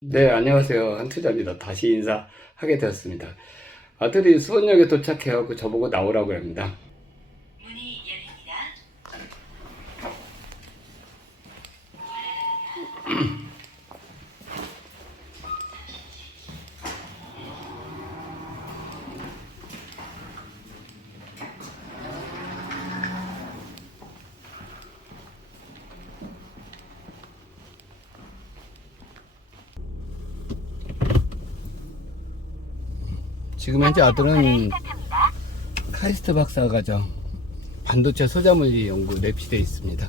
네, 안녕하세요. 한투자입니다. 다시 인사하게 되었습니다. 아들이 수원역에 도착해갖고 저보고 나오라고 합니다. 문이 열립니다. 지금 현재 아들은 카이스트 박사과정 반도체 소자물리 연구 랩실에 있습니다.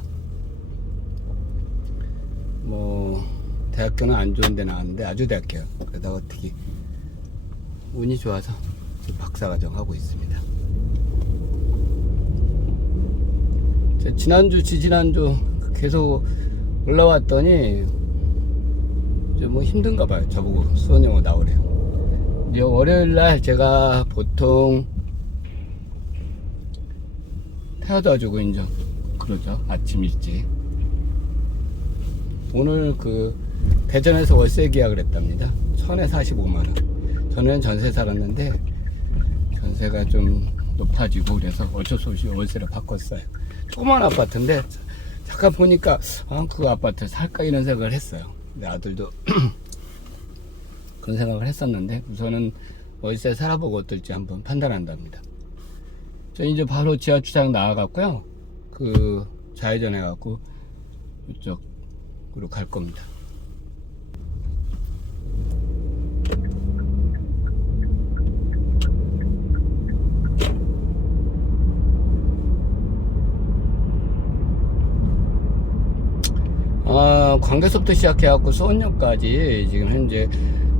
뭐 대학교는 안 좋은 데 나왔는데 아주 대학교요. 그러다가 어떻게 운이 좋아서 지금 박사과정 하고 있습니다. 지난주 지지난주 계속 올라왔더니 좀 뭐 힘든가 봐요. 저보고 수원영어 나오래요. 이제 월요일날 제가 보통 태워다 주고 이제 그러죠. 아침 일찍. 오늘 그 대전에서 월세 계약을 했답니다. 1000에 45만원. 저는 전세 살았는데 전세가 좀 높아지고 그래서 어쩔 수 없이 월세를 바꿨어요. 조그만 아파트인데 잠깐 보니까 그 아파트 살까 이런 생각을 했어요. 근데 아들도 그런 생각을 했었는데 우선은 월세 살아보고 어떨지 한번 판단한답니다. 저 이제 바로 지하주차장 나와갖고요. 그 좌회전 해갖고 이쪽으로 갈 겁니다. 광교서부터 시작해갖고 수원역까지 지금 현재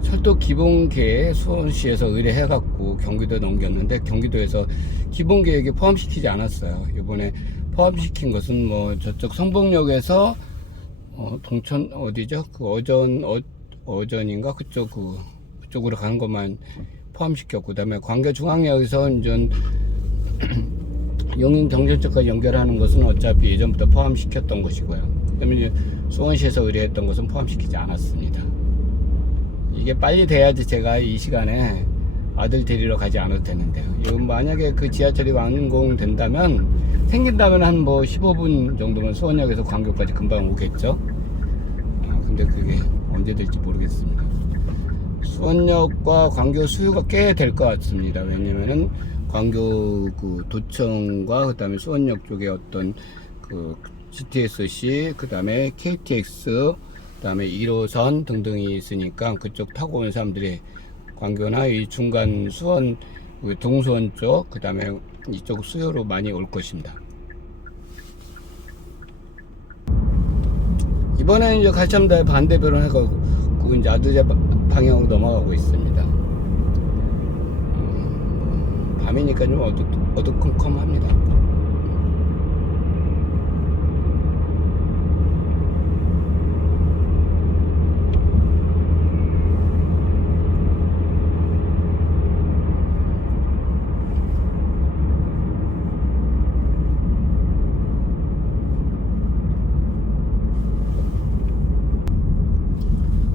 철도 기본계획 수원시에서 의뢰해갖고 경기도에 넘겼는데 경기도에서 기본계획에 포함시키지 않았어요. 이번에 포함시킨 것은 뭐 저쪽 성북역에서 동천 어디죠? 그 어전인가 그쪽으로 가는 것만 포함시켰고, 그다음에 광교중앙역에서 이제 용인 경전철까지 연결하는 것은 어차피 예전부터 포함시켰던 것이고요. 그다음에 이제 수원시에서 의뢰했던 것은 포함시키지 않았습니다. 이게 빨리 돼야지 제가 이 시간에 아들 데리러 가지 않아도 되는데요. 이건 만약에 그 지하철이 완공된다면 생긴다면 한 뭐 15분 정도면 수원역에서 광교까지 금방 오겠죠. 근데 그게 언제 될지 모르겠습니다. 수원역과 광교 수요가 꽤 될 것 같습니다. 왜냐면은 광교 그 도청과 그다음에 수원역 쪽에 어떤 그 GTX-C, 그다음에 KTX, 그다음에 1호선 등등이 있으니까 그쪽 타고 온 사람들이 광교나 이 중간 수원 동수원 쪽, 그다음에 이쪽 수요로 많이 올 것입니다. 이번에는 이제 갈참다에 반대변을 해가지고 이제 아들제 방향으로 넘어가고 있습니다. 밤이니까 좀 어두컴컴합니다.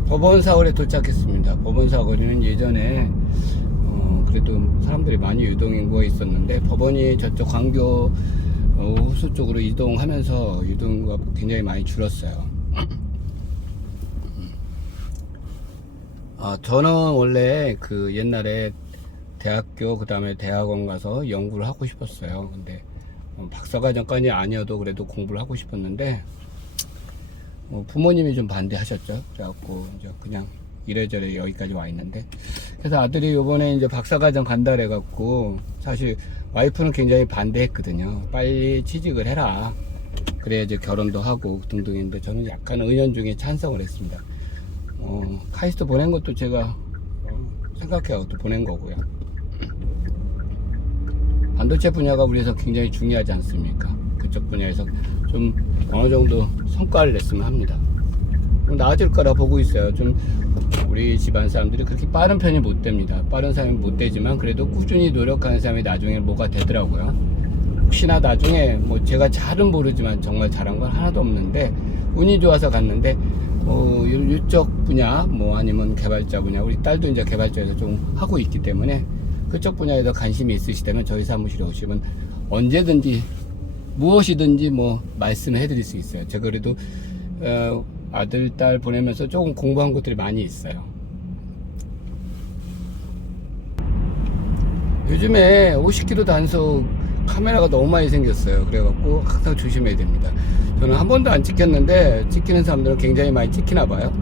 법원사거리에 도착했습니다. 법원사거리는 예전에 그래도 사람들이 많이 유동인구가 있었는데 법원이 저쪽 광교 호수 쪽으로 이동하면서 유동인구가 굉장히 많이 줄었어요. 저는 원래 그 옛날에 대학교 그 다음에 대학원 가서 연구를 하고 싶었어요. 근데 박사과정까지 아니어도 그래도 공부를 하고 싶었는데 부모님이 좀 반대하셨죠. 그래갖고 이제 그냥 이래저래 여기까지 와 있는데, 그래서 아들이 요번에 이제 박사과정 간다 그래갖고 사실 와이프는 굉장히 반대했거든요. 빨리 취직을 해라, 그래야 이제 결혼도 하고 등등인데 저는 약간 은연중에 찬성을 했습니다. 카이스트 보낸 것도 제가 생각해갖고 보낸 거고요. 반도체 분야가 우리에서 굉장히 중요하지 않습니까? 그쪽 분야에서 좀 어느 정도 성과를 냈으면 합니다. 나아질 거라 보고 있어요. 좀 우리 집안 사람들이 그렇게 빠른 편이 못 됩니다. 빠른 사람이 못 되지만 그래도 꾸준히 노력하는 사람이 나중에 뭐가 되더라고요. 혹시나 나중에 뭐 제가 잘은 모르지만 정말 잘한 건 하나도 없는데 운이 좋아서 갔는데 이쪽 분야 뭐 아니면 개발자 분야, 우리 딸도 이제 개발자에서 좀 하고 있기 때문에 그쪽 분야에도 관심이 있으시다면 저희 사무실에 오시면 언제든지 무엇이든지 뭐 말씀해 드릴 수 있어요. 제가 그래도 아들 딸 보내면서 조금 공부한 것들이 많이 있어요. 요즘에 50km 단속 카메라가 너무 많이 생겼어요. 그래갖고 항상 조심해야 됩니다. 저는 한 번도 안 찍혔는데 찍히는 사람들은 굉장히 많이 찍히나 봐요.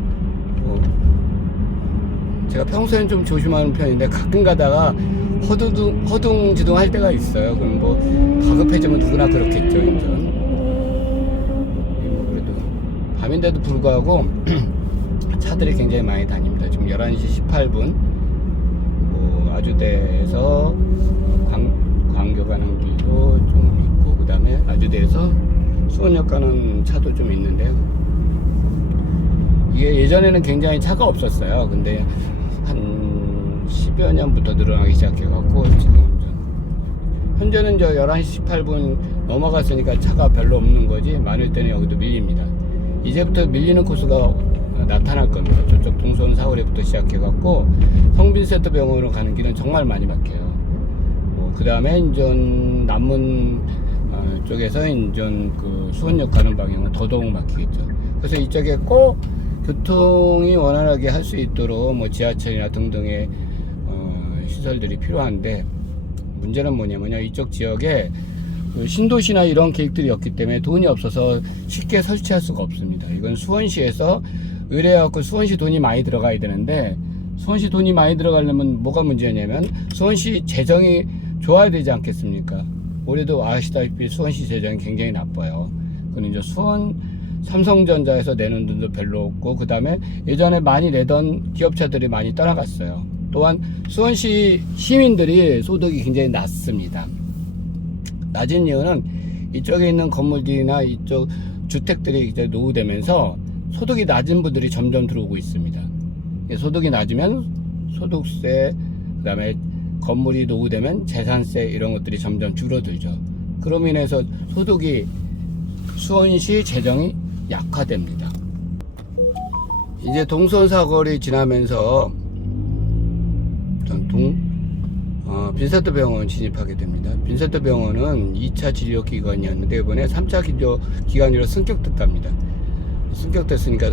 제가 평소엔 좀 조심하는 편인데 가끔 가다가 허둥지둥 할 때가 있어요. 그럼 뭐 다급해지면 누구나 그렇겠죠. 이제 그래도 밤인데도 불구하고 차들이 굉장히 많이 다닙니다. 지금 11시 18분 뭐 아주대에서 광교 가는 길도 좀 있고, 그 다음에 아주대에서 수원역 가는 차도 좀 있는데요. 이게 예전에는 굉장히 차가 없었어요. 근데 한 10여 년부터 늘어나기 시작해갖고 지금 현재는 저 11시 18분 넘어갔으니까 차가 별로 없는 거지, 많을 때는 여기도 밀립니다. 이제부터 밀리는 코스가 나타날 겁니다. 저쪽 동선 사거리부터 시작해갖고 성빈센터 병원으로 가는 길은 정말 많이 막혀요. 그 다음에 인전 남문 쪽에서 인전 그 수원역 가는 방향은 더더욱 막히겠죠. 그래서 이쪽에 꼭 교통이 원활하게 할 수 있도록 뭐 지하철이나 등등의 시설들이 필요한데, 문제는 뭐냐면요, 이쪽 지역에 신도시나 이런 계획들이 없기 때문에 돈이 없어서 쉽게 설치할 수가 없습니다. 이건 수원시에서 의뢰해갖고 수원시 돈이 많이 들어가야 되는데, 수원시 돈이 많이 들어가려면 뭐가 문제냐면 수원시 재정이 좋아야 되지 않겠습니까? 올해도 아시다시피 수원시 재정이 굉장히 나빠요. 그건 이제 수원 삼성전자에서 내는 돈도 별로 없고, 그 다음에 예전에 많이 내던 기업차들이 많이 떠나갔어요. 또한 수원시 시민들이 소득이 굉장히 낮습니다. 낮은 이유는 이쪽에 있는 건물들이나 이쪽 주택들이 이제 노후되면서 소득이 낮은 분들이 점점 들어오고 있습니다. 소득이 낮으면 소득세, 그 다음에 건물이 노후되면 재산세, 이런 것들이 점점 줄어들죠. 그로 인해서 소득이, 수원시 재정이 약화됩니다. 이제 동선 사거리 지나면서 빈센터 병원 진입하게 됩니다. 빈센터 병원은 2차 진료 기관이었는데 이번에 3차 진료 기관으로 승격됐답니다. 승격됐으니까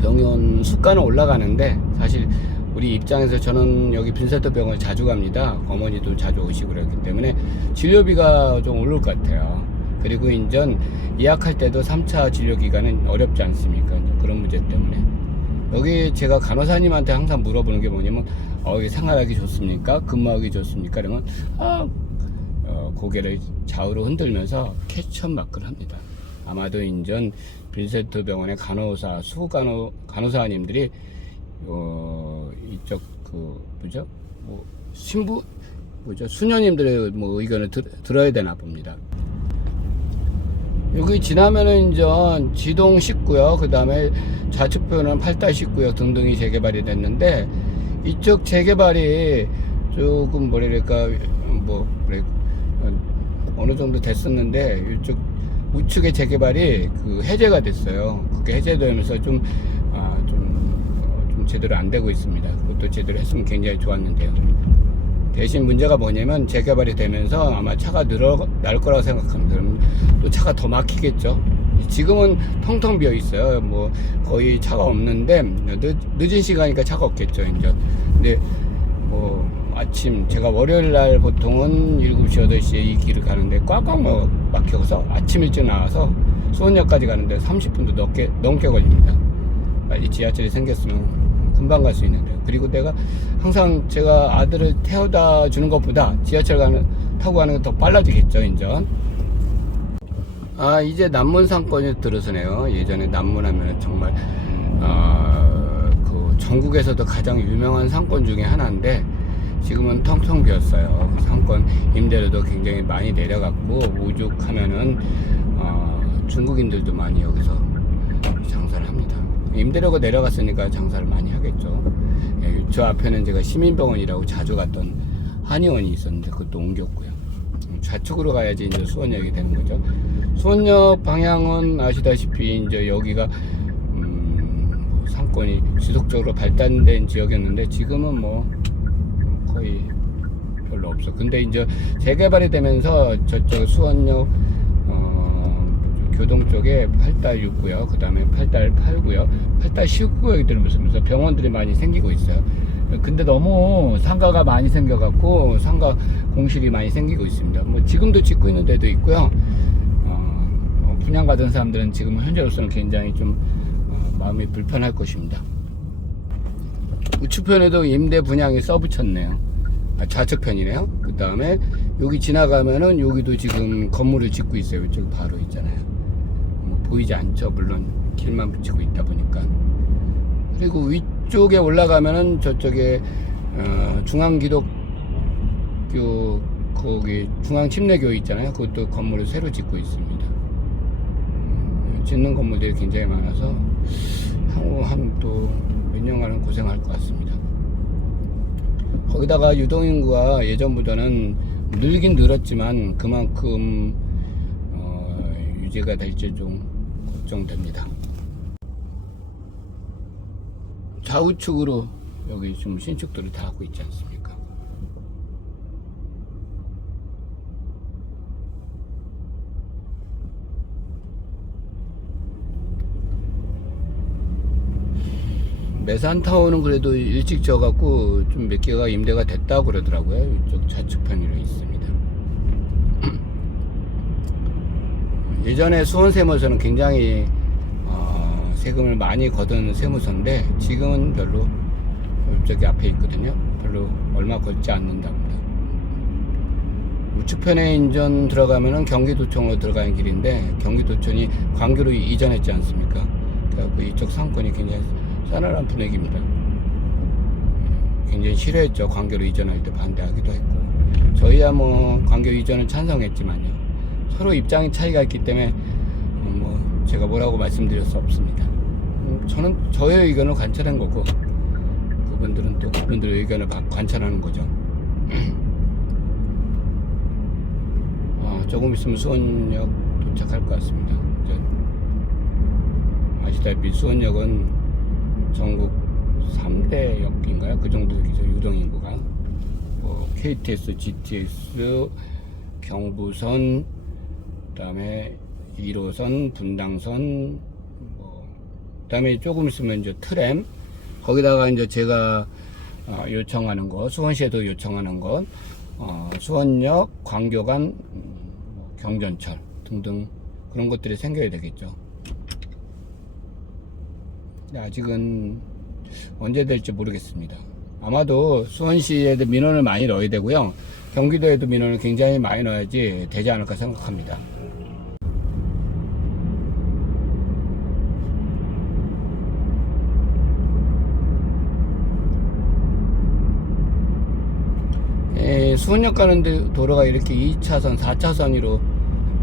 병원 수가는 올라가는데, 사실 우리 입장에서 저는 여기 빈센터 병원 자주 갑니다. 어머니도 자주 오시고 그렇기 때문에 진료비가 좀 오를 것 같아요. 그리고 인전 예약할 때도 3차 진료 기간은 어렵지 않습니까? 그런 문제 때문에 여기 제가 간호사님한테 항상 물어보는 게 뭐냐면, 여기 생활하기 좋습니까? 근무하기 좋습니까? 그러면 고개를 좌우로 흔들면서 캐치업 마크를 합니다. 아마도 인전 빈센터 병원의 간호사, 간호사님들이 이쪽 수녀님들의 뭐 의견을 들어야 되나 봅니다. 여기 지나면은 이제 지동 19역, 그 다음에 좌측표는 8-19역 등등이 재개발이 됐는데, 이쪽 재개발이 조금 어느 정도 됐었는데, 이쪽 우측의 재개발이 해제가 됐어요. 그게 해제되면서 좀 제대로 안 되고 있습니다. 그것도 제대로 했으면 굉장히 좋았는데요. 대신 문제가 뭐냐면, 재개발이 되면서 아마 차가 늘어날 거라고 생각합니다. 그러면 또 차가 더 막히겠죠. 지금은 텅텅 비어 있어요. 뭐 거의 차가 없는데, 늦은 시간이니까 차가 없겠죠, 이제. 근데 아침, 제가 월요일 날 보통은 7시, 8시에 이 길을 가는데 꽉꽉 막혀서 아침 일찍 나와서 수원역까지 가는데 30분도 넘게 걸립니다. 빨리 지하철이 생겼으면 금방 갈 수 있는데요. 그리고 내가 항상 제가 아들을 태워다 주는 것보다 지하철 타고 가는 게 더 빨라지겠죠, 인전. 이제 남문 상권이 들어서네요. 예전에 남문 하면 정말 전국에서도 가장 유명한 상권 중에 하나인데, 지금은 텅텅 비었어요. 상권 임대료도 굉장히 많이 내려갔고, 오죽하면은 중국인들도 많이 여기서 장사를 합니다. 임대료가 내려갔으니까 장사를 많이 하겠죠. 저 앞에는 제가 시민병원이라고 자주 갔던 한의원이 있었는데 그것도 옮겼고요. 좌측으로 가야지 이제 수원역이 되는 거죠. 수원역 방향은 아시다시피 이제 여기가 여건이 지속적으로 발달된 지역이었는데 지금은 뭐 거의 별로 없어. 근데 이제 재개발이 되면서 저쪽 수원역 교동 쪽에 8달 6구역, 그 다음에 8달 8구역, 8달 19구역이 들면서 병원들이 많이 생기고 있어요. 근데 너무 상가가 많이 생겨갖고 상가 공실이 많이 생기고 있습니다. 뭐 지금도 짓고 있는 데도 있고요. 분양받은 사람들은 지금 현재로서는 굉장히 좀 마음이 불편할 것입니다. 우측편에도 임대 분양이 써붙였네요. 좌측편이네요. 그 다음에 여기 지나가면은 여기도 지금 건물을 짓고 있어요. 이쪽 바로 있잖아요. 뭐 보이지 않죠. 물론 길만 붙이고 있다 보니까. 그리고 위쪽에 올라가면은 저쪽에 중앙기독교 거기 중앙침례교회 있잖아요. 그것도 건물을 새로 짓고 있습니다. 짓는 건물들이 굉장히 많아서 향후 한 또 몇 년간은 고생할 것 같습니다. 거기다가 유동인구가 예전보다는 늘긴 늘었지만 그만큼 유지가 될지 좀 걱정됩니다. 좌우측으로 여기 지금 신축들을 다 하고 있지 않습니까? 매산타워는 그래도 일찍 져갖고 좀 몇 개가 임대가 됐다고 그러더라고요. 이쪽 좌측편으로 있습니다. 예전에 수원세무서는 굉장히 세금을 많이 거둔 세무서인데 지금은 별로 저기 앞에 있거든요. 별로 얼마 걷지 않는답니다. 우측편에 인전 들어가면은 경기도청으로 들어가는 길인데 경기도청이 광교로 이전했지 않습니까? 그래갖고 이쪽 상권이 굉장히 싸늘한 분위기입니다. 굉장히 싫어했죠. 광교로 이전할 때 반대하기도 했고 저희야 뭐 광교 이전을 찬성했지만요. 서로 입장의 차이가 있기 때문에 뭐 제가 뭐라고 말씀드릴 수 없습니다. 저는 저의 의견을 관찰한 거고 그분들은 또 그분들의 의견을 관찰하는 거죠. 조금 있으면 수원역 도착할 것 같습니다. 이제 아시다시피 수원역은 전국 3대 역인가요? 그 정도 되죠. 유동인구가 뭐 KTX, GTX, 경부선, 그 다음에 1호선, 분당선, 그 다음에 조금 있으면 이제 트램, 거기다가 이제 제가 요청하는 거, 수원시에도 요청하는 것, 수원역, 광교간, 경전철 등등 그런 것들이 생겨야 되겠죠. 아직은 언제 될지 모르겠습니다. 아마도 수원시에도 민원을 많이 넣어야 되고요. 경기도에도 민원을 굉장히 많이 넣어야지 되지 않을까 생각합니다. 수원역 가는 도로가 이렇게 2차선, 4차선으로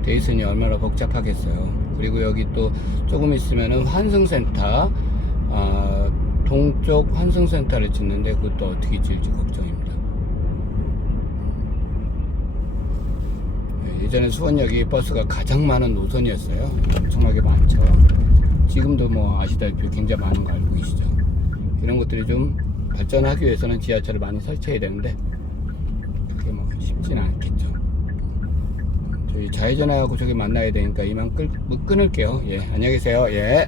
돼 있으니 얼마나 복잡하겠어요. 그리고 여기 또 조금 있으면은 환승센터, 동쪽 환승센터를 짓는데 그것도 어떻게 지을지 걱정입니다. 예전에 수원역이 버스가 가장 많은 노선이었어요. 엄청나게 많죠. 지금도 뭐 아시다시피 굉장히 많은 거 알고 계시죠. 이런 것들이 좀 발전하기 위해서는 지하철을 많이 설치해야 되는데 그게 뭐 쉽지는 않겠죠. 저희 좌회전하고 저기 만나야 되니까 이만 끊을게요. 예, 안녕히 계세요. 예.